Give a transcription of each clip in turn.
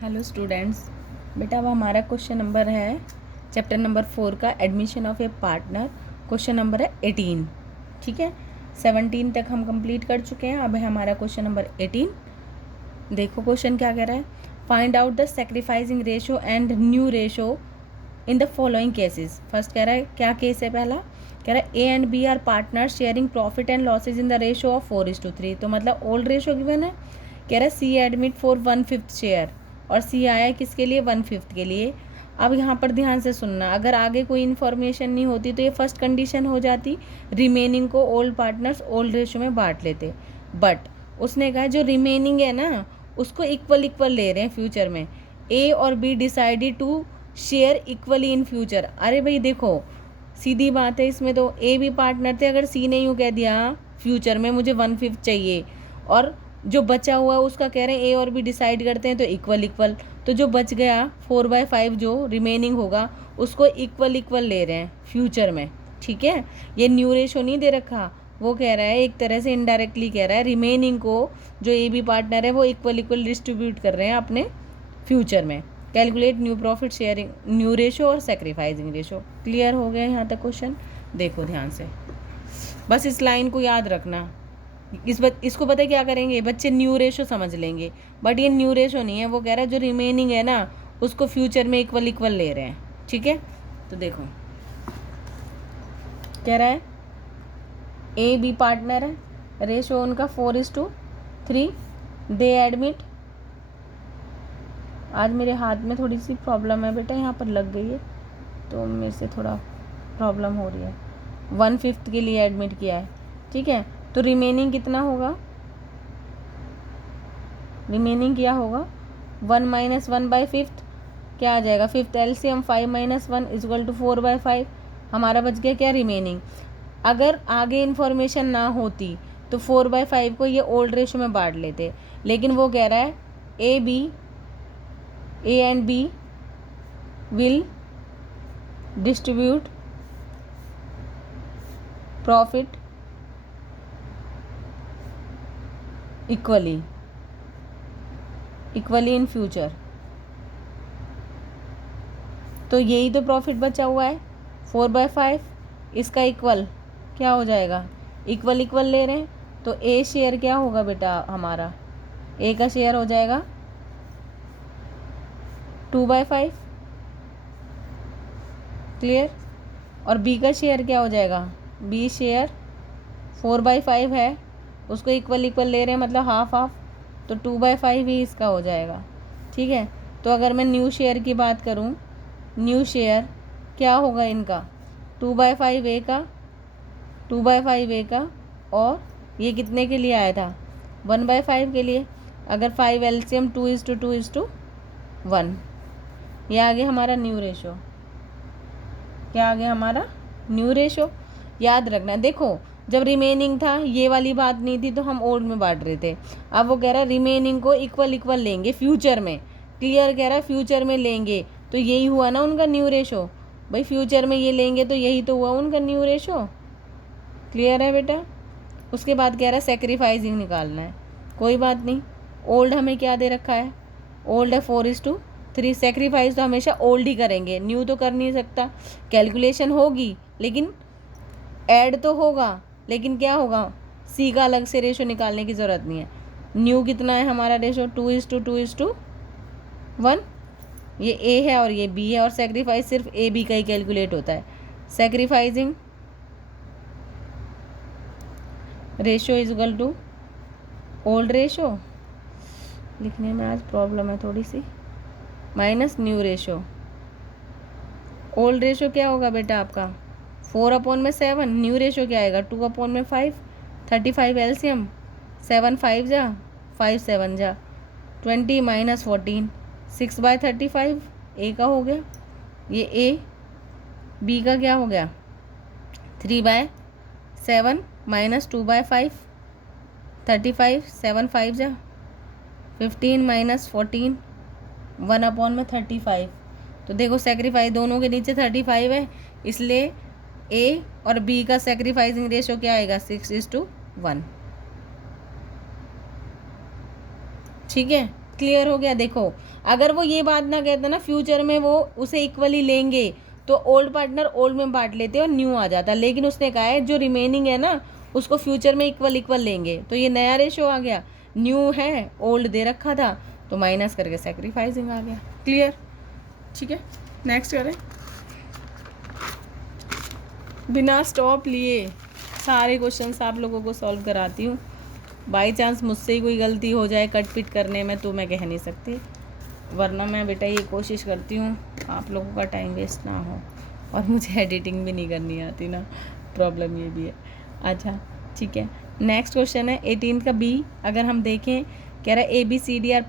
Hello students, बेटा अब हमारा क्वेश्चन नंबर है चैप्टर नंबर 4 का admission of A partner. Question number है 18। ठीक है, 17 तक हम कंप्लीट कर चुके हैं। अब है हमारा क्वेश्चन नंबर 18। देखो क्वेश्चन क्या कह रहा है। Find out the sacrificing ratio and new ratio in the following cases. First कह रहा है क्या केस है। पहला कह रहा है A and B are partner sharing profit and losses in the ratio of 4:3। तो मतलब ओल्ड रेशो गिवन है। कह रहा है सी एडमिट फॉर 1/5 शेयर और सी आया है किसके लिए, 1/5 के लिए। अब यहाँ पर ध्यान से सुनना, अगर आगे कोई इन्फॉर्मेशन नहीं होती तो ये फर्स्ट कंडीशन हो जाती, रिमेनिंग को ओल्ड पार्टनर्स ओल्ड रेशो में बांट लेते। बट उसने कहा जो रिमेनिंग है ना उसको इक्वल इक्वल ले रहे हैं फ्यूचर में। ए और B decided to share equally in future. अरे भाई देखो सीधी बात है, इसमें तो ए भी पार्टनर थे। अगर सी ने यूँ कह दिया फ्यूचर में मुझे 1/5 चाहिए और जो बचा हुआ है उसका कह रहे हैं ए और बी डिसाइड करते हैं तो इक्वल इक्वल, तो जो बच गया 4/5 जो रिमेनिंग होगा उसको इक्वल इक्वल ले रहे हैं फ्यूचर में। ठीक है, ये न्यू रेशो नहीं दे रखा, वो कह रहा है एक तरह से इनडायरेक्टली कह रहा है रिमेनिंग को जो ए बी पार्टनर है वो इक्वल इक्वल डिस्ट्रीब्यूट कर रहे हैं अपने फ्यूचर में। Calculate new profit sharing new ratio और सेक्रीफाइसिंग रेशो। क्लियर हो गया यहाँ तक क्वेश्चन। देखो ध्यान से, बस इस लाइन को याद रखना। इसको पता है क्या करेंगे बच्चे, न्यू रेशो समझ लेंगे, बट ये न्यू रेशो नहीं है। वो कह रहा है जो रिमेनिंग है ना उसको फ्यूचर में इक्वल इक्वल ले रहे हैं। ठीक है, तो देखो कह रहा है ए बी पार्टनर है, रेशो उनका 4:3। दे एडमिट, आज मेरे हाथ में थोड़ी सी प्रॉब्लम है बेटा, यहाँ पर लग गई है तो मेरे से थोड़ा प्रॉब्लम हो रही है। 1/5 के लिए एडमिट किया है। ठीक है, तो रिमेनिंग कितना होगा, रिमेनिंग क्या होगा 1 - 1/5 क्या आ जाएगा, फिफ्थ एलसीएम 5 - 1 = 4/5। हमारा बच गया क्या, रिमेनिंग। अगर आगे इन्फॉर्मेशन ना होती तो 4/5 को ये ओल्ड रेशो में बांट लेते, लेकिन वो कह रहा है A and B will distribute profit equally in future. तो यही तो प्रॉफिट बचा हुआ है 4/5, इसका इक्वल क्या हो जाएगा, इक्वल इक्वल ले रहे हैं। तो ए शेयर क्या होगा बेटा, हमारा ए का शेयर हो जाएगा 2/5। क्लियर। और बी का शेयर क्या हो जाएगा, बी शेयर 4/5 है, उसको इक्वल इक्वल ले रहे हैं मतलब हाफ हाफ, तो 2/5 ही इसका हो जाएगा। ठीक है, तो अगर मैं न्यू शेयर की बात करूं, न्यू शेयर क्या होगा इनका 2/5 ए का, 2/5 ए का, और ये कितने के लिए आया था 1/5 के लिए। अगर 5 एलसीएम 2:1, ये आ गया हमारा न्यू रेशो। क्या आ गया हमारा न्यू रेशो। याद रखना, देखो जब रिमेनिंग था ये वाली बात नहीं थी तो हम ओल्ड में बांट रहे थे। अब वो कह रहा है रिमेनिंग को इक्वल इक्वल लेंगे फ्यूचर में। क्लियर, कह रहा है फ्यूचर में लेंगे तो यही हुआ ना उनका न्यू रेशो। भाई फ्यूचर में ये लेंगे तो यही तो हुआ उनका न्यू रेशो। क्लियर है बेटा। उसके बाद कह रहा है सेक्रीफाइसिंग निकालना है। कोई बात नहीं, ओल्ड हमें क्या दे रखा है, ओल्ड है 4:3। सेक्रीफाइस तो हमेशा ओल्ड ही करेंगे, न्यू तो कर नहीं सकता। कैलकुलेशन होगी लेकिन ऐड तो होगा, लेकिन क्या होगा, सी का अलग से रेशो निकालने की ज़रूरत नहीं है। न्यू कितना है हमारा रेशो 2:1। ये ए है और ये बी है, और सेक्रीफाइस सिर्फ ए बी का ही कैलकुलेट होता है। सेक्रीफाइसिंग रेशो = ओल्ड रेशो, लिखने में आज प्रॉब्लम है थोड़ी सी, minus new ratio. Old ratio क्या होगा बेटा आपका 4/7। न्यू रेशो क्या आएगा 2/5। 35 एलसीएम 7 5 जा 5 7 जा 20 - 14 6/35 ए का हो गया। ये ए, बी का क्या हो गया 3/7 - 2/5। 35 7 5 जा 15 - 14 1/35। तो देखो सेक्रीफाइस दोनों के नीचे 35 है, इसलिए ए और बी का सेक्रीफाइसिंग रेशो क्या आएगा 6:1। ठीक है, क्लियर हो गया। देखो अगर वो ये बात ना कहता ना फ्यूचर में वो उसे इक्वली लेंगे तो ओल्ड पार्टनर ओल्ड में बांट लेते और न्यू आ जाता, लेकिन उसने कहा है जो रिमेनिंग है ना उसको फ्यूचर में इक्वल इक्वल लेंगे, तो ये नया रेशो आ गया, न्यू है ओल्ड दे रखा था तो माइनस करके सेक्रीफाइसिंग आ गया। क्लियर? ठीक है, नेक्स्ट करें। बिना स्टॉप लिए सारे क्वेश्चंस आप लोगों को सॉल्व कराती हूँ। बाई चांस मुझसे ही कोई गलती हो जाए कट पिट करने में तो मैं कह नहीं सकती, वरना मैं बेटा ये कोशिश करती हूँ आप लोगों का टाइम वेस्ट ना हो, और मुझे एडिटिंग भी नहीं करनी आती ना, प्रॉब्लम ये भी है। अच्छा ठीक है, नेक्स्ट क्वेश्चन है 18 का बी। अगर हम देखें कह रहा है ABCD are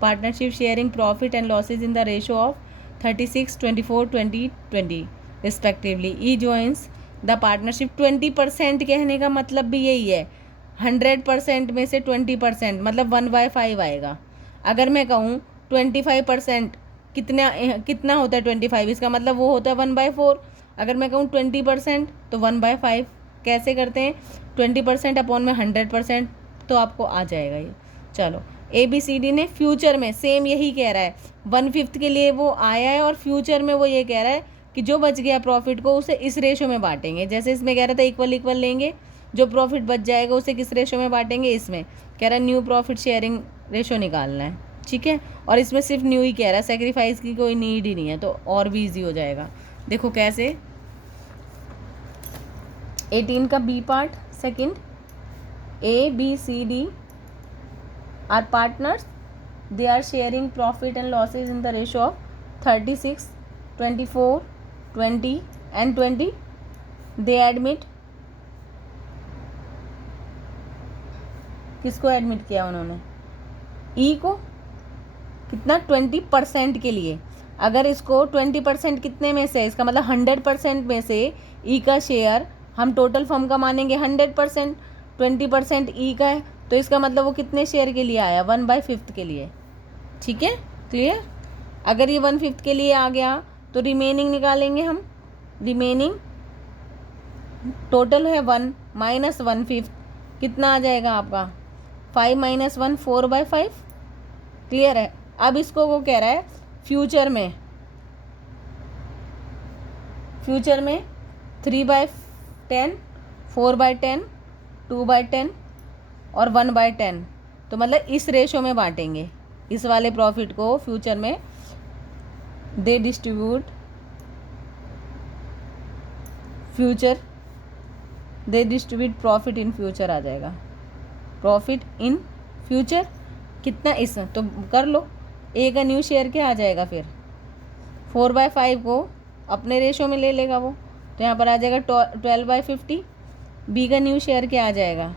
partnership sharing profit and losses in the ratio of 36, 24, 20, 20 respectively. E joins the partnership. 20% कहने का मतलब भी यही है, 100% में से 20% मतलब 1/5 आएगा। अगर मैं कहूँ 25% कितना होता है 25, इसका मतलब वो होता है 1/4। अगर मैं कहूँ 20% तो 1/5 कैसे करते हैं, 20% अपॉन में 100%, तो आपको आ जाएगा ये। चलो ABCD ने फ्यूचर में सेम यही कह रहा है, 1/5 के लिए वो आया है और फ्यूचर में वो ये कह रहा है कि जो बच गया प्रॉफिट को उसे इस रेशो में बांटेंगे। जैसे इसमें कह रहा था इक्वल इक्वल लेंगे, जो प्रॉफिट बच जाएगा उसे किस रेशो में बांटेंगे, इसमें कह रहा है न्यू प्रॉफिट शेयरिंग रेशो निकालना है। ठीक है, और इसमें सिर्फ न्यू ही कह रहा है, सेक्रीफाइस की कोई नीड ही नहीं है, तो और भी ईजी हो जाएगा। देखो कैसे, 18 का B part second, ABCD are partners, they are sharing profit and losses in the ratio of 36, 24, 20 and 20। They admit, किसको एडमिट किया उन्होंने, ई को, कितना 20% के लिए। अगर इसको 20% कितने में से, इसका मतलब 100% में से ई का शेयर हम टोटल फर्म का मानेंगे 100%, 20% ई का है, तो इसका मतलब वो कितने शेयर के लिए आया, 1/5 के लिए। ठीक है, क्लियर? अगर ये 1/5 के लिए आ गया तो रिमेनिंग निकालेंगे हम, रिमेनिंग टोटल है 1 माइनस 1/5, कितना आ जाएगा आपका 5 - 1 4/5। क्लियर है? अब इसको वो कह रहा है फ्यूचर में 3/10, 4/10, 2/10 और 1/10, तो मतलब इस रेशो में बांटेंगे इस वाले प्रॉफिट को फ्यूचर में। दे डिस्ट्रीब्यूट प्रॉफिट इन फ्यूचर आ जाएगा, प्रॉफिट इन फ्यूचर कितना, इस तो कर लो, ए का न्यू शेयर क्या आ जाएगा फिर 4/5 को अपने रेशो में ले लेगा वो, तो यहाँ पर आ जाएगा 12/50। बी का न्यू शेयर क्या आ जाएगा,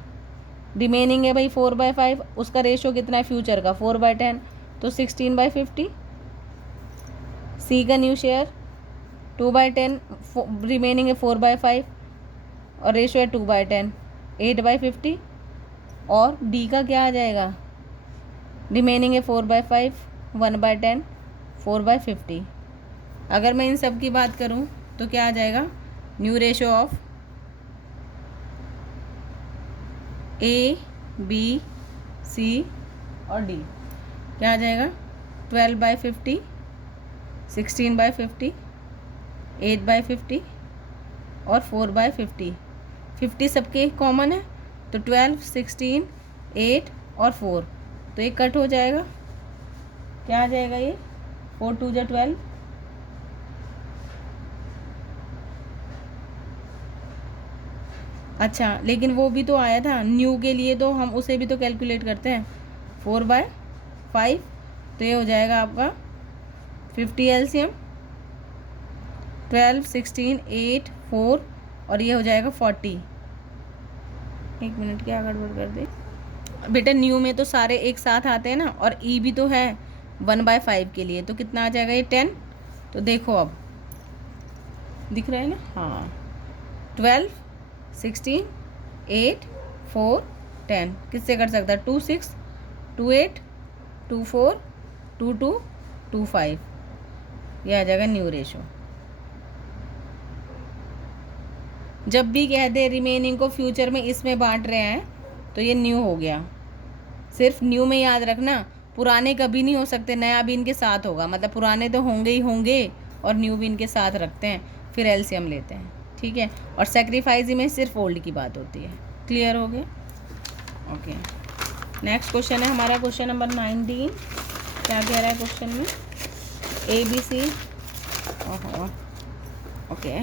रिमेनिंग है भाई 4/5, उसका रेशो कितना है फ्यूचर का 4/10, तो 16/50। सी का न्यू शेयर 2/10, रिमेनिंग है 4/5 और रेशो है 2/10, 8/50। और डी का क्या आ जाएगा, रिमेनिंग है 4/5, 1/10, 4/50। अगर मैं इन सब की बात करूं तो क्या आ जाएगा, new ratio of A, B, C और D क्या आ जाएगा, 12/50, 16/50, 8/50 और 4/50। 50 सबके कॉमन है, तो 12, 16, 8 और 4, तो ये कट हो जाएगा, क्या आ जाएगा ये 4 2 जा 12। अच्छा लेकिन वो भी तो आया था न्यू के लिए, तो हम उसे भी तो कैलकुलेट करते हैं 4/5, तो ये हो जाएगा आपका 50 LCM, 12, 16, 8, 4 और ये हो जाएगा 40। एक मिनट क्या गड़बड़ कर दे बेटा, न्यू में तो सारे एक साथ आते हैं ना, और ई भी तो है 1/5 के लिए, तो कितना आ जाएगा ये 10। तो देखो अब दिख रहा है ना, हाँ 12, 16, 8, 4, 10 किससे कर सकता है, 2 6, 2 8, 2 4, 2 2, 2 5, ये आ जाएगा न्यू रेशो। जब भी कह दे रिमेनिंग को फ्यूचर में इसमें बांट रहे हैं तो ये न्यू हो गया। सिर्फ न्यू में याद रखना, पुराने कभी नहीं हो सकते, नया भी इनके साथ होगा, मतलब पुराने तो होंगे ही होंगे और न्यू भी इनके साथ रखते हैं, फिर एलसीएम लेते हैं, ठीक है। और सेक्रीफाइस में सिर्फ ओल्ड की बात होती है। क्लियर हो गया? ओके, नेक्स्ट क्वेश्चन है हमारा क्वेश्चन नंबर 19। क्या कह रहा है क्वेश्चन में? ABC, ओके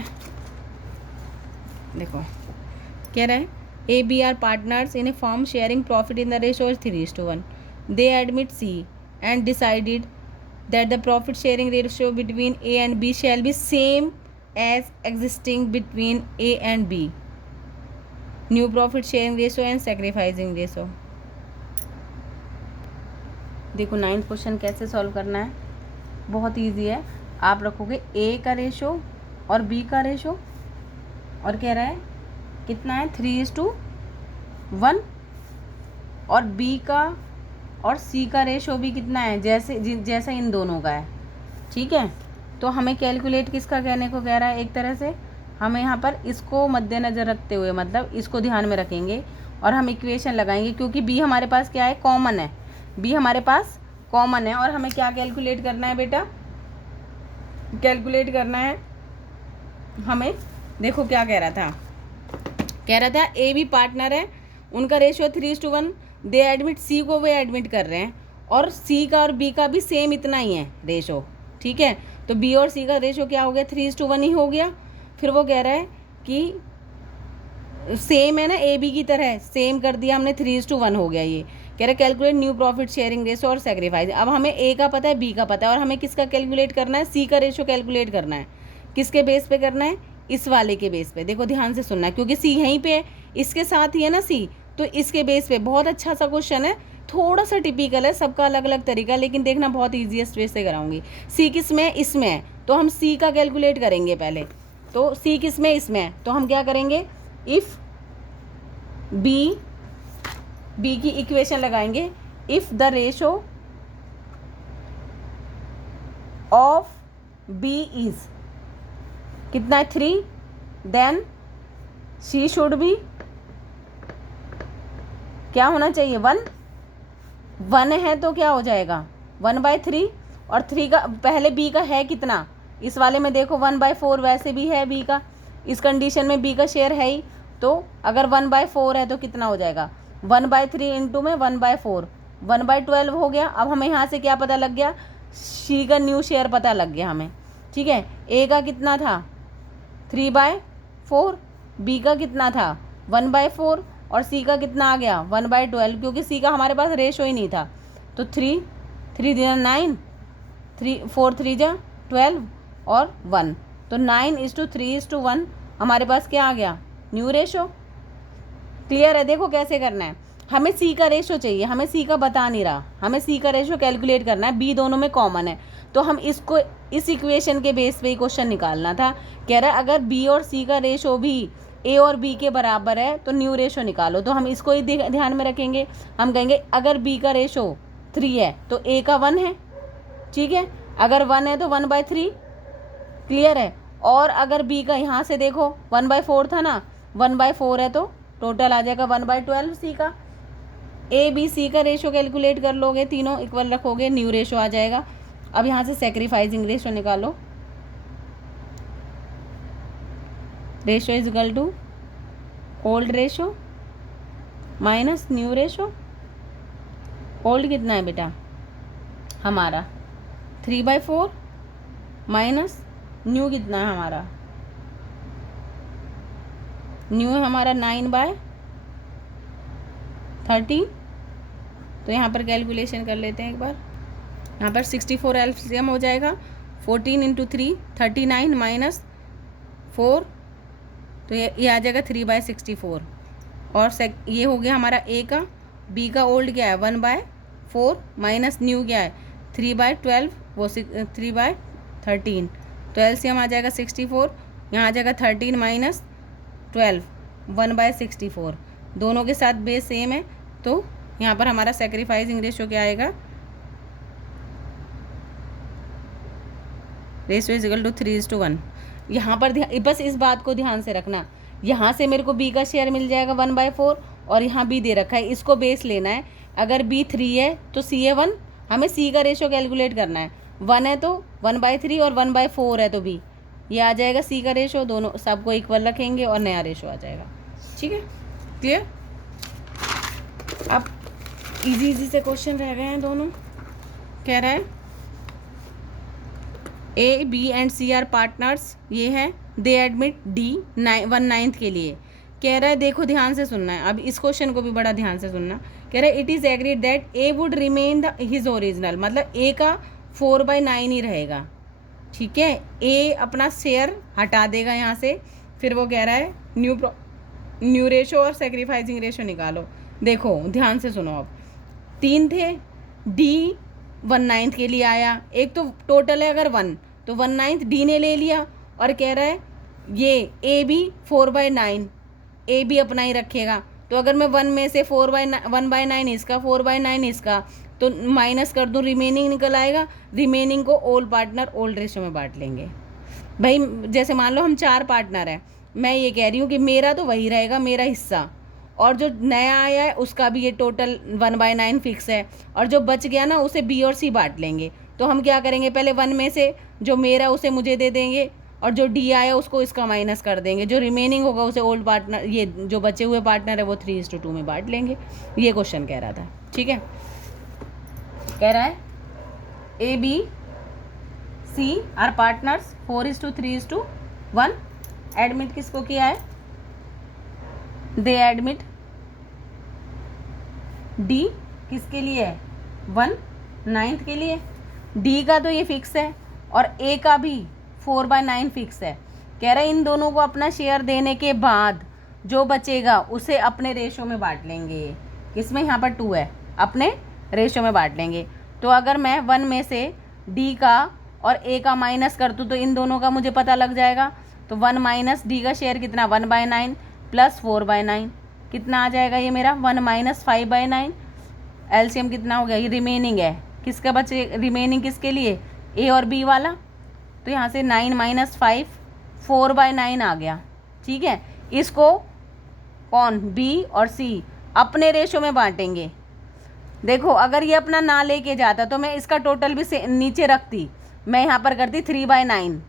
देखो, कह रहा है AB are partners in a firm sharing profit in the ratio 3:1. They admit C and decided that the profit sharing ratio between A and B shall be same as existing between A and B. New profit sharing ratio and sacrificing ratio. देखो 9th question कैसे solve करना है, बहुत easy है। आप रखोगे A का ratio और B का रेशो, और कह रहा है कितना है 3:1, और B का और C का रेशो भी कितना है, जैसे इन दोनों का है, ठीक है। तो हमें कैलकुलेट किसका कहने को कह रहा है, एक तरह से हमें यहाँ पर इसको मद्देनज़र रखते हुए, मतलब इसको ध्यान में रखेंगे और हम इक्वेशन लगाएंगे, क्योंकि B हमारे पास क्या है, कॉमन है। B हमारे पास कॉमन है और हमें क्या कैलकुलेट करना है बेटा, कैलकुलेट करना है हमें। देखो क्या कह रहा था, AB पार्टनर है, उनका रेशियो 3:1, दे एडमिट C को, वे एडमिट कर रहे हैं, और C का और B का भी सेम इतना ही है रेशो, ठीक है। तो B और C का रेशो क्या हो गया, 3:1 ही हो गया। फिर वो कह रहा है कि सेम है ना, AB की तरह सेम कर दिया हमने, 3:1 हो गया। ये कह रहा है calculate new profit sharing ratio और सेक्रीफाइस। अब हमें A का पता है, B का पता है, और हमें किसका कैलकुलेट करना है, C का रेशो कैलकुलेट करना है। किसके बेस पे करना है, इस वाले के बेस पे। देखो ध्यान से सुनना है, क्योंकि C यहीं पे है, इसके साथ ही है ना C, तो इसके बेस पे। बहुत अच्छा सा क्वेश्चन है, थोड़ा सा टिपिकल है, सबका अलग अलग तरीका, लेकिन देखना बहुत ईजीएस्ट वे से कराऊंगी। C किस में है, इसमें है, तो हम C का कैलकुलेट करेंगे पहले। तो C किस में, इसमें है, तो हम क्या करेंगे, इफ़ B की इक्वेशन लगाएंगे, if the ratio of B is कितना है, 3, देन C शुड बी क्या होना चाहिए, 1 है, तो क्या हो जाएगा 1/3, और 3 का पहले B का है कितना, इस वाले में देखो 1/4 वैसे भी है B का, इस कंडीशन में B का शेयर है ही, तो अगर 1/4 है तो कितना हो जाएगा, 1/3 इंटू में 1/4, 1/12 हो गया। अब हमें यहाँ से क्या पता लग गया, C का न्यू शेयर पता लग गया हमें, ठीक है। A का कितना था, 3/4, B का कितना था 1/4, और C का कितना आ गया 1/12, क्योंकि C का हमारे पास रेशो ही नहीं था। तो 3 9, 4 3 12 और 1, तो 9:3:1 हमारे पास क्या आ गया, न्यू रेशो। क्लियर है? देखो कैसे करना है, हमें C का रेशो चाहिए, हमें C का बता नहीं रहा, हमें C का रेशो कैलकुलेट करना है। B दोनों में कॉमन है, तो हम इसको इस इक्वेशन के बेस पे ही क्वेश्चन निकालना था। कह रहा है अगर B और C का रेशो भी A और B के बराबर है तो न्यू रेशो निकालो। तो हम इसको ही ध्यान में रखेंगे, हम कहेंगे अगर B का रेशो 3 है तो A का 1 है, ठीक है। अगर 1 है तो 1/3, क्लियर है। और अगर B का यहाँ से देखो 1/4 था ना, 1/4 है तो टोटल आ जाएगा 1/12 C का। A B C का रेशो कैलकुलेट कर लोगे, तीनों इक्वल रखोगे, न्यू रेशो आ जाएगा। अब यहाँ से सेक्रीफाइसिंग रेशो निकालो, ratio is equal to old ratio minus new ratio. Old कितना है बेटा हमारा 3/4 माइनस न्यू कितना है हमारा, न्यू है हमारा 9/13। तो यहाँ पर कैलकुलेशन कर लेते हैं एक बार, यहाँ पर 64 एलसीएम हो जाएगा, 14 × 3 39 माइनस 4, तो ये आ जाएगा 3/64। और ये हो गया हमारा A का। B का ओल्ड क्या है 1/4 माइनस न्यू क्या है 3/12, वो 3/13, तो एलसीएम आ जाएगा 64, यहाँ आ जाएगा 13 माइनस 12, 1/64। दोनों के साथ बेस सेम है, तो यहाँ पर हमारा सेक्रीफाइसिंग रेशो क्या आएगा, रेशो इज इक्वल टू 3:1। यहाँ पर बस इस बात को ध्यान से रखना, यहाँ से मेरे को B का शेयर मिल जाएगा 1/4, और यहाँ B दे रखा है, इसको बेस लेना है अगर B 3 है तो C है 1, हमें C का रेशो कैलकुलेट करना है। 1 है तो 1/3 और 1/4 है तो B, ये आ जाएगा C का रेशो। दोनों सबको इक्वल रखेंगे और नया रेशो आ जाएगा। ठीक है, क्लियर। अब इजी से क्वेश्चन रह गए हैं दोनों। कह रहा है A, B and C are partners, ये है। दे एडमिट D 1/9 के लिए। कह रहा है, देखो ध्यान से सुनना है, अब इस क्वेश्चन को भी बड़ा ध्यान से सुनना। कह रहा है it is agreed that A would remain his original, मतलब A का 4/9 ही रहेगा। ठीक है, A अपना शेयर हटा देगा यहाँ से। फिर वो कह रहा है न्यू रेशो और सेक्रीफाइसिंग रेशो निकालो। देखो ध्यान से सुनो, अब 3 थे, D 1/9 के लिए आया। एक तो टोटल है अगर 1, तो 1/9 D ने ले लिया। और कह रहा है ये A भी 4/9, A भी अपना ही रखेगा। तो अगर मैं 1 में से 1/9 इसका, 4/9 इसका, तो माइनस कर दूँ, रिमेनिंग निकल आएगा। रिमेनिंग को ओल्ड पार्टनर ओल्ड रेशो में बांट लेंगे। भाई जैसे मान लो हम 4 पार्टनर हैं, मैं ये कह रही हूँ कि मेरा तो वही रहेगा, मेरा हिस्सा, और जो नया आया है उसका भी ये टोटल 1/9 फिक्स है, और जो बच गया ना उसे B और C बांट लेंगे। तो हम क्या करेंगे, पहले 1 में से जो मेरा उसे मुझे दे देंगे, और जो D आया उसको इसका माइनस कर देंगे। जो रिमेनिंग होगा उसे ओल्ड पार्टनर, ये जो बचे हुए पार्टनर है वो 3:2 में बांट लेंगे। ये क्वेश्चन कह रहा था। ठीक है, कह रहा है A, B, C are partners 4:3:1। Admit किसको किया है, दे एडमिट D किसके लिए है, 1/9 के लिए। D का तो ये फिक्स है और A का भी 4/9 फिक्स है। कह रहा है इन दोनों को अपना शेयर देने के बाद जो बचेगा उसे अपने रेशो में बांट लेंगे। किसमें, यहाँ पर 2 है, अपने रेशो में बांट लेंगे। तो अगर मैं 1 में से D का और A का माइनस कर दूँ तो इन दोनों का मुझे पता लग जाएगा। तो 1 माइनस D का शेयर कितना, 1/9 प्लस 4/9 कितना आ जाएगा, ये मेरा 1 माइनस 5/9। एलसीएम कितना हो गया, ये रिमेनिंग है, किसका बचे, रिमेनिंग किसके लिए, A और B वाला। तो यहाँ से 9 माइनस 5 4/9 आ गया। ठीक है, इसको कौन, B और C अपने रेशो में बांटेंगे। देखो अगर ये अपना ना लेके जाता तो मैं इसका टोटल भी नीचे रखती, मैं यहाँ पर करती 3/9,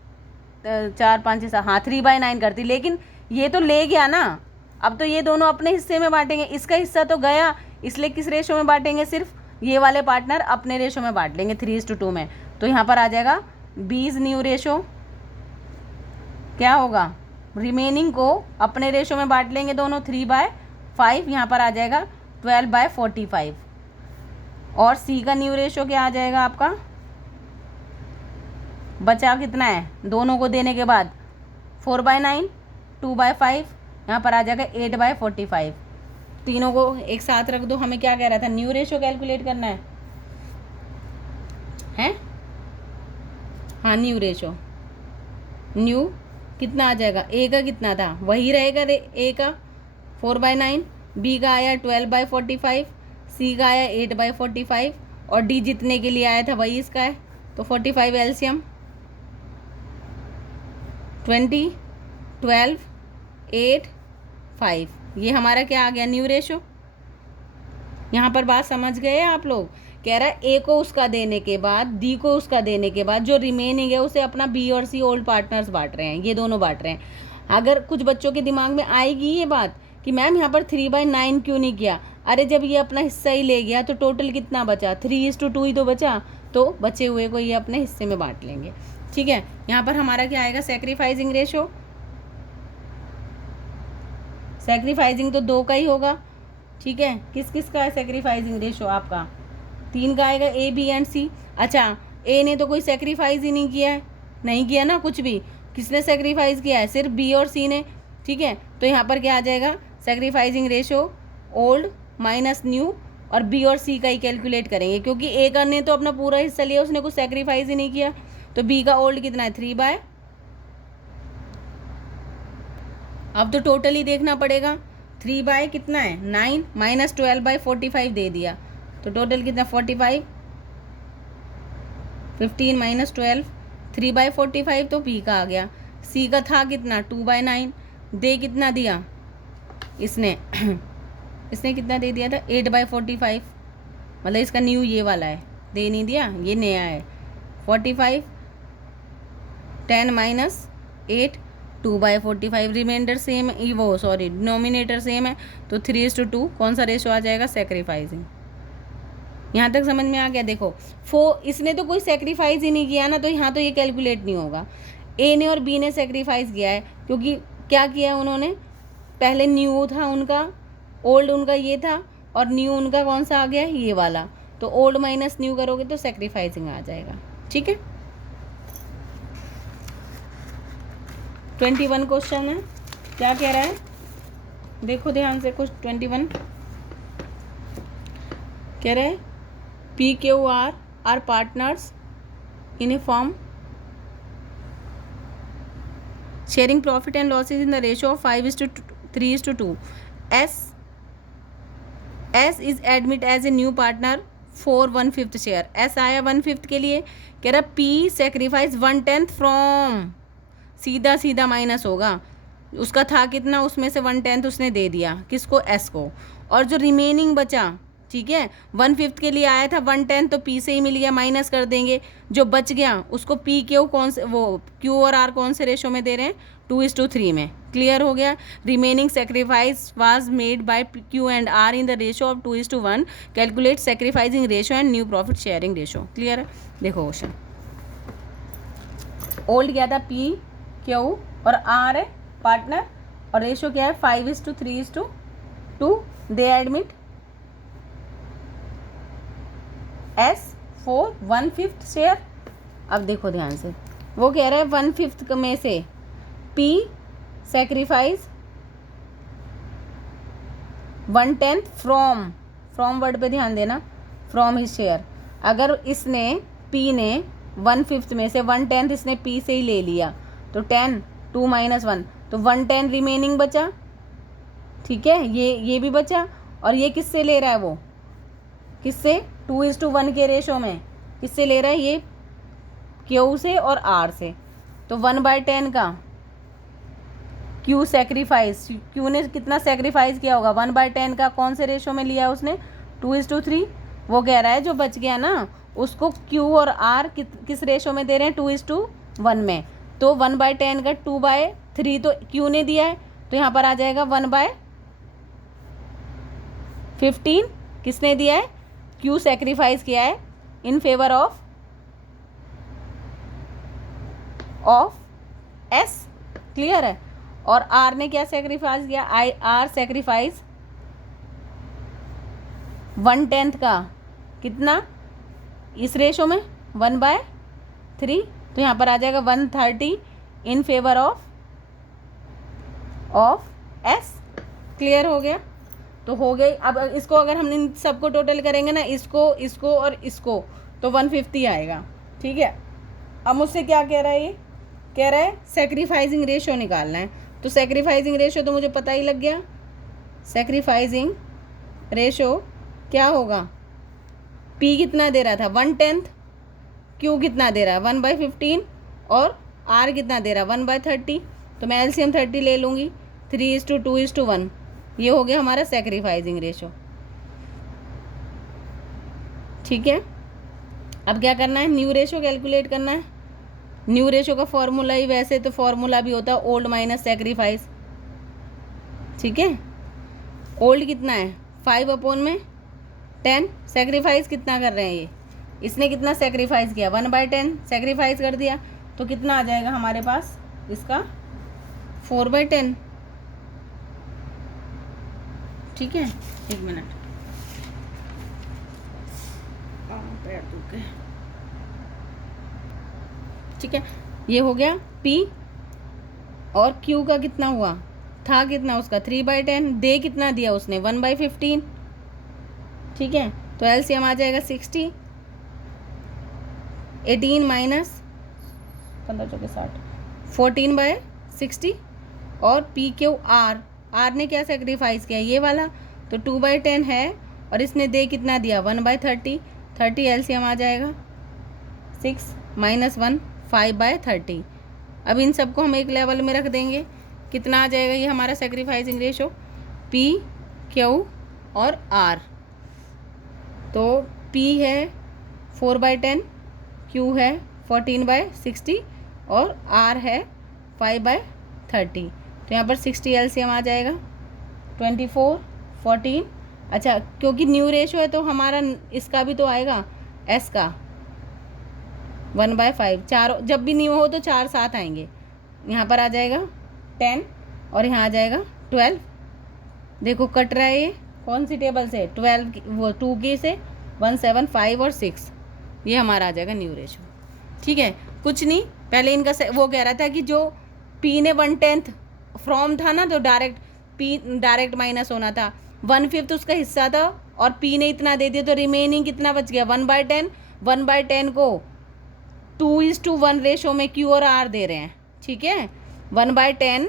4 5 6, हाँ 3/9 करती, लेकिन ये तो ले गया ना। अब तो ये दोनों अपने हिस्से में बांटेंगे, इसका हिस्सा तो गया, इसलिए किस रेशो में बांटेंगे, सिर्फ ये वाले पार्टनर अपने रेशो में बांट लेंगे 3:2 में। तो यहाँ पर आ जाएगा B's न्यू रेशो, क्या होगा, रिमेनिंग को अपने रेशो में बांट लेंगे दोनों, 3/5, यहाँ पर आ जाएगा 12/45। और C का न्यू रेशो क्या आ जाएगा आपका, बचा कितना है दोनों को देने के बाद, 4/9, 2/5, यहाँ पर आ जाएगा 8/45। तीनों को एक साथ रख दो। हमें क्या कह रहा था, न्यू रेशो कैलकुलेट करना है? हाँ न्यू रेशो, न्यू कितना आ जाएगा, A का कितना था वही रहेगा, A का 4/9, B का आया 12/45, C का आया 8/45, और D जितने के लिए आया था वही इसका है। तो 45 एलसीएम 20, 12, 8, 5, ये हमारा क्या आ गया, न्यू रेशो। यहाँ पर बात समझ गए आप लोग। कह रहा है A को उसका देने के बाद, D को उसका देने के बाद जो रिमेनिंग है उसे अपना B और C ओल्ड पार्टनर्स बांट रहे हैं, ये दोनों बांट रहे हैं। अगर कुछ बच्चों के दिमाग में आएगी ये बात कि मैम यहाँ पर 3/9 क्यों नहीं किया, अरे जब ये अपना हिस्सा ही ले गया तो टोटल कितना बचा, 3:2 ही तो बचा, तो बचे हुए को ये अपने हिस्से में बांट लेंगे। ठीक है, यहाँ पर हमारा क्या आएगा, सेक्रीफाइसिंग रेशो। सेक्रीफाइसिंग तो 2 का ही होगा। ठीक है, किस किस का है सेक्रीफाइसिंग रेशो आपका, 3 का आएगा, A, B एंड C। अच्छा A ने तो कोई सेक्रीफाइस ही नहीं किया है, नहीं किया ना कुछ भी, किसने सेक्रीफाइस किया है, सिर्फ B और C ने। ठीक है, तो यहाँ पर क्या आ जाएगा, sacrificing ratio old minus new, और B और C का ही कैलकुलेट करेंगे, क्योंकि A का ने तो अपना पूरा हिस्सा लिया, उसने कुछ सेक्रीफाइस ही नहीं किया। तो B का ओल्ड कितना है, 3/, अब तो टोटल ही देखना पड़ेगा, 3/, कितना है 9 माइनस 12/45 दे दिया, तो टोटल कितना 45, 15 माइनस 12, 3/45, तो B का आ गया। C का था कितना 2/9, दे कितना दिया इसने इसने कितना दे दिया था 8/45, मतलब इसका न्यू ये वाला है, दे नहीं दिया, ये नया है। 45 10 माइनस 8 2/45, रिमाइंडर सेम, वो सॉरी डिनोमिनेटर सेम है, तो 3:2 कौन सा रेशो आ जाएगा, सेक्रीफाइसिंग। यहाँ तक समझ में आ गया। देखो इसने तो कोई सेक्रीफाइस ही नहीं किया ना, तो यहाँ तो ये कैलकुलेट नहीं होगा। ए ने और बी ने सेक्रीफाइस किया है, क्योंकि क्या किया है उन्होंने, पहले न्यू था उनका, ओल्ड उनका ये था, और न्यू उनका कौन सा आ गया, ये वाला। तो ओल्ड माइनस न्यू करोगे तो सेक्रीफाइसिंग आ जाएगा। ठीक है, 21 क्वेश्चन है, क्या कह रहा है, देखो ध्यान से। कुछ 21 कह रहे हैं, P Q are partners in a firm sharing profit and losses in the ratio of 5:3:2। S is admit as a new partner for 1/5 share. S आया 1/5 के लिए, कह रहा पी सेक्रीफाइस 1/10 फ्रॉम, सीधा सीधा माइनस होगा, उसका था कितना, उसमें से 1/10 उसने दे दिया किसको, एस को। और जो रिमेनिंग बचा, ठीक है, 1/5 के लिए आया था 1/10, तो पी से ही मिल गया, माइनस कर देंगे। जो बच गया उसको पी क्यू कौन से, वो क्यू और आर कौन से रेशो में दे रहे हैं, 2:3 में। क्लियर हो गया। Remaining sacrifice was made by Q and R in the ratio of 2:1। Calculate sacrificing ratio and new profit sharing ratio. Clear है। देखो क्वेश्चन, ओल्ड क्या था, पी क्यू और आर है पार्टनर, और रेशो क्या है 5:3:2। They admit S for 1/5 share. अब देखो ध्यान से, वो कह रहा है 1/5 में से पी सेक्रीफाइस 1/10 फ्रॉम वर्ड पे ध्यान देना, फ्रॉम हिज शेयर। अगर इसने पी ने 1/5 में से 1/10 इसने पी से ही ले लिया, तो 10 2 - 1, तो 1/10 रिमेनिंग बचा। ठीक है, ये भी बचा, और ये किससे ले रहा है, वो किससे, 2:1 के रेशो में किससे ले रहा है, ये क्यू से और आर से। तो 1/10 का क्यू सेक्रीफाइस, क्यू ने कितना सेक्रीफाइस किया होगा, 1/10 का कौन से रेशो में लिया उसने, 2:3। वो कह रहा है जो बच गया ना, उसको क्यू और आर किस रेशो में दे रहे हैं, 2:1 में। तो 1/10 का 2/3 तो क्यू ने दिया है, तो यहाँ पर आ जाएगा 1/15 किसने दिया है, क्यू सेक्रीफाइस किया है in favour of S. Clear है। और आर ने क्या सेक्रीफाइस किया, आर सेक्रीफाइस 1/10 का कितना, इस रेशो में 1/3, तो यहाँ पर आ जाएगा 130 in favour of S. Clear हो गया। तो हो गई। अब इसको अगर हम इन सबको टोटल करेंगे ना, इसको और इसको, तो 150 आएगा। ठीक है। अब मुझसे क्या कह रहा है, ये कह रहा है सेक्रीफाइसिंग रेशो निकालना है। तो सेक्रीफाइसिंग रेशो तो मुझे पता ही लग गया, सेक्रीफाइसिंग रेशो क्या होगा, पी कितना दे रहा था 1/10, क्यू कितना दे रहा है 1/15, और आर कितना दे रहा है 1/30। तो मैं एलसीएम 30 ले लूँगी, 3:2:1। ये हो गया हमारा सेक्रीफाइसिंग रेशो। ठीक है। अब क्या करना है, न्यू रेशो कैलकुलेट करना है। न्यू रेशो का फॉर्मूला ही, वैसे तो फॉर्मूला भी होता है ओल्ड माइनस सेक्रीफाइस। ठीक है। ओल्ड कितना है 5/10, सेक्रीफाइस कितना कर रहे हैं ये, इसने कितना सेक्रीफाइस किया 1/10 सेक्रीफाइस कर दिया, तो कितना आ जाएगा हमारे पास इसका 4/10। ठीक है, एक मिनट, पैर दुख गए। ठीक है, ये हो गया P, और Q का कितना हुआ, था कितना उसका 3/10, दे कितना दिया उसने 1/15। ठीक है, तो एलसीएम आ जाएगा 60, 18 माइनस 15×60, 14/60। और PQR, आर ने क्या सेक्रीफाइस किया, ये वाला, तो 2/10 है, और इसने दे कितना दिया 1/30, 30 एलसीएम आ जाएगा 6 - 1 5/30। अब इन सबको हम एक लेवल में रख देंगे, कितना आ जाएगा ये हमारा सेक्रीफाइसिंग रेशो, P, Q और R। तो P है 4/10, Q है 14/60 और R है 5/30। तो यहाँ पर 60 LCM आ जाएगा 24, 14। अच्छा, क्योंकि न्यू रेशो है तो हमारा इसका भी तो आएगा, S का 1/5। चार जब भी न्यू हो तो 4 साथ आएंगे। यहाँ पर आ जाएगा 10 और यहाँ आ जाएगा 12। देखो कट रहा है ये कौन सी टेबल से, 12 वो 2 की से 1, 7, 5 और 6। ये हमारा आ जाएगा न्यू रेशो। ठीक है, कुछ नहीं, पहले इनका वो कह रहा था कि जो P ने 1/10 फ्रॉम था ना, तो डायरेक्ट माइनस होना था, 1/5 उसका हिस्सा था और P ने इतना दे दिया, तो रिमेनिंग कितना बच गया 1/10। 1/10 को 2:1 रेशो में Q और R दे रहे हैं। ठीक है, 1/10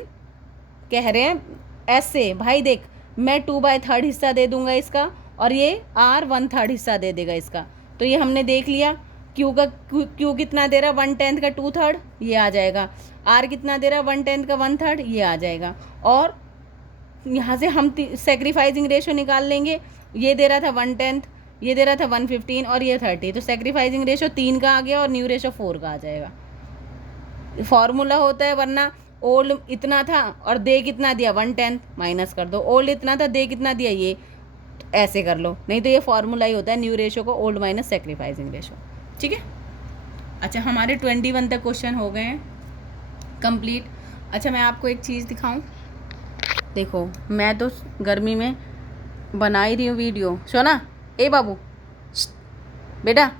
कह रहे हैं ऐसे, भाई देख मैं 2/3 हिस्सा दे दूंगा इसका और ये R 1/3 हिस्सा दे देगा इसका। तो ये हमने देख लिया, Q कितना दे रहा है 1/10 का 2/3, ये आ जाएगा। R कितना दे रहा है 1/10 का 1/3, ये आ जाएगा। और यहाँ से हम सेक्रीफाइसिंग रेशो निकाल लेंगे, ये दे रहा था 1/10, ये दे रहा था 1/15 और ये 30। तो सेक्रीफाइसिंग रेशो 3 का आ गया और न्यू रेशो 4 का आ जाएगा। फॉर्मूला होता है, वरना ओल्ड इतना था और दे कितना दिया 1/10, माइनस कर दो। ओल्ड इतना था, दे कितना दिया, ये ऐसे कर लो, नहीं तो ये फॉर्मूला ही होता है न्यू रेशो को ओल्ड माइनस सेक्रीफाइसिंग रेशो। ठीक है। अच्छा, हमारे 21 तक क्वेश्चन हो गए हैं कंप्लीट। अच्छा, मैं आपको एक चीज़ दिखाऊं, देखो मैं तो गर्मी में बना ही रही हूँ वीडियो। सोना, ए बाबू बेटा,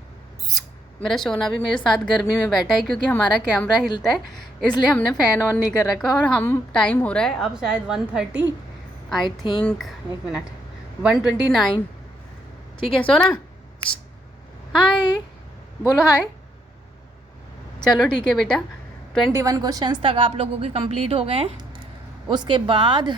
मेरा सोना भी मेरे साथ गर्मी में बैठा है क्योंकि हमारा कैमरा हिलता है, इसलिए हमने फ़ैन ऑन नहीं कर रखा। और हम टाइम हो रहा है अब शायद 1:30 आई थिंक, 1 मिनट, 1:29। ठीक है सोना, हाय बोलो हाय। चलो ठीक है बेटा, 21 क्वेश्चंस तक आप लोगों के कंप्लीट हो गए हैं। उसके बाद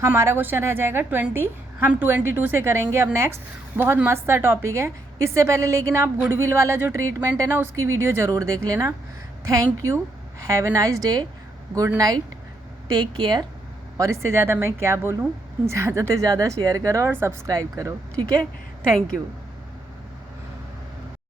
हमारा क्वेश्चन रह जाएगा 20, हम 22 से करेंगे अब नेक्स्ट। बहुत मस्त सा टॉपिक है। इससे पहले लेकिन आप गुडविल वाला जो ट्रीटमेंट है ना, उसकी वीडियो ज़रूर देख लेना। Thank you, have a nice day, good night, take care. और इससे ज़्यादा मैं क्या बोलूँ, ज़्यादा से ज़्यादा शेयर करो और सब्सक्राइब करो। ठीक है, थैंक यू।